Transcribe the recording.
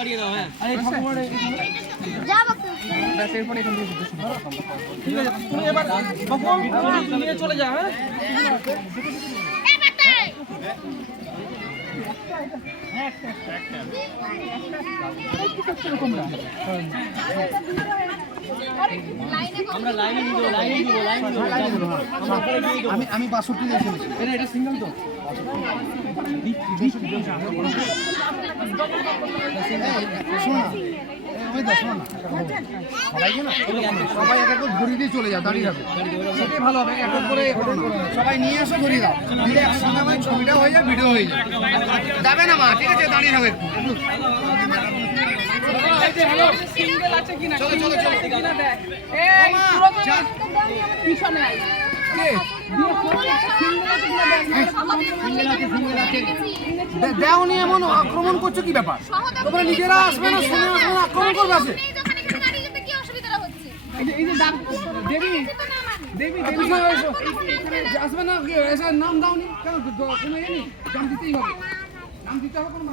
কাটিয়ে দাও হ্যাঁ আরে ঠাকুমার যা বাকু ব্যাস এরপরে এখান থেকে শুদ্ধ শুনো ঠিক আছে তুমি এবার বকুল নিয়ে চলে যা হ্যাঁ এ বাতাই আমরা লাইনে দিব আমি 62 নিয়ে এসেছি এটা সিঙ্গেল তো সবাই এক এক ঘুরিয়ে দিয়ে চলে যাও দাঁড়িয়ে থাকো সেটাই ভালো হবে এক এক করে সবাই নিয়ে এসো ঘুরিয়ে দাও দিলে একসঙ্গে আমার ছবিটা হয়ে যায় ভিডিও হয়ে যায় যাবে না মা ঠিক আছে দাঁড়িয়ে থাকো একটু সিঙ্গেল আছে কিনা চলো চলো চলো কিনা দেখ এই পুরো পিছনে আই দেওনি এমন আক্রমণ করছো কি ব্যাপার তোমরা নিজেরা আসবে না শুনে আসবে না আক্রমণ করবে আছে কি অসুবিধা হচ্ছে এই যে ডাক দেবী দেবী দেবী আসবে না কি এসে নাম দাওনি কেন কোনো ইয়ে নেই নাম দিতেই হবে নাম দিতে হবে কোনো